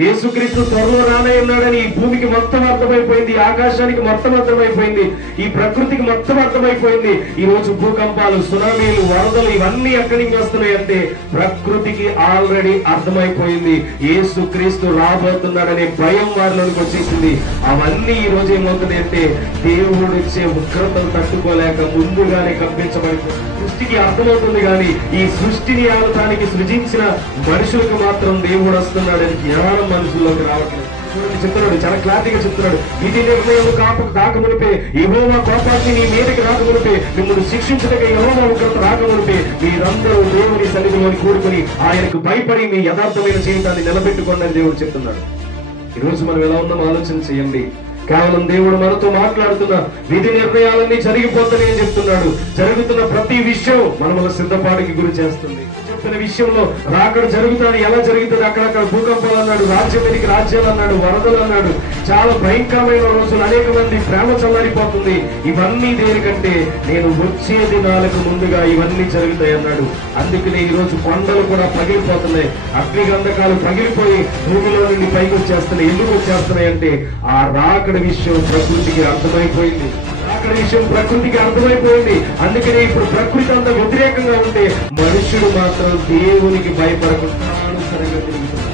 యేసుక్రీస్తు త్వరలో రానయ్యున్నాడని ఈ భూమికి మొత్తం అర్థమైపోయింది, ఆకాశానికి మొత్తం అర్థమైపోయింది, ఈ ప్రకృతికి మొత్తం అర్థమైపోయింది. ఈ రోజు భూకంపాలు, సునామీలు, వరదలు ఇవన్నీ ఎక్కడి నుంచి వస్తున్నాయి అంటే ప్రకృతికి ఆల్రెడీ అర్థమైపోయింది. యేసుక్రీస్తు రాబోతున్నాడనే భయం వారిలోకి వచ్చేసింది. అవన్నీ ఈ రోజు ఏమవుతున్నాయి అంటే దేవుడు ఇచ్చే ఉగ్రతను తట్టుకోలేక ముందుగానే కంపించబడిపోయింది. సృష్టికి అర్థమవుతుంది కానీ ఈ సృష్టిని ఆడటానికి సృజించిన మనుషులకు మాత్రం దేవుడు వస్తున్నాడని జ్ఞానం మనుషుల్లోకి రావట్లేదు. చెప్తున్నాడు, చాలా క్లారిటీగా చెప్తున్నాడు. విధి నిర్ణయం కాకమునిపే, యెహోవా కోపాగ్ని నీ మీదకి రాకమునిపే, మిమ్మల్ని శిక్షించటక యెహోవా ఉగ్రత రాకమునిపే మీరందరూ దేవుని సన్నిధిలోని కూడుకుని ఆయనకు భయపడి మీ యథార్థమైన జీవితాన్ని నిలబెట్టుకోండి అని దేవుడు చెప్తున్నాడు. ఈరోజు మనం ఎలా ఉన్నామో ఆలోచన చేయండి. కేవలం దేవుడు మనతో మాట్లాడుతున్న విధి నిర్ణయాలన్నీ జరిగిపోతాయని చెప్తున్నాడు. జరుగుతున్న ప్రతి విషయం మనల్ని సిద్ధపాటుకి గురి చేస్తుంది. చెప్పిన విషయంలో రాకడ జరుగుతుంది. ఎలా జరుగుతుంది? అక్కడక్కడ భూకంపాలు అన్నాడు, రాజ్యం మీదకి రాజ్యాలు అన్నాడు, వరదలు అన్నాడు. చాలా భయంకరమైన రోజులు, అనేక మంది ప్రేమ చల్లారిపోతుంది. ఇవన్నీ దేనికంటే నేను వచ్చే దినాలకు ముందుగా ఇవన్నీ జరుగుతాయి అన్నాడు. అందుకనే ఈ రోజు కొండలు కూడా పగిలిపోతున్నాయి, అగ్ని గంధకాలు పగిలిపోయి భూమిలో నుండి పైకి వచ్చేస్తున్నాయి. ఎందుకు వచ్చేస్తున్నాయి అంటే ఆ రాకడ విషయం ప్రకృతికి అర్థమైపోయింది. రాకడ విషయం ప్రకృతికి అర్థమైపోయింది. అందుకనే ఇప్పుడు ప్రకృతి అంతా వ్యతిరేకంగా ఉంటే మనుషుడు మాత్రం దేవునికి భయపడకుండా సరిగ్గా తిరుగుతున్నాడు.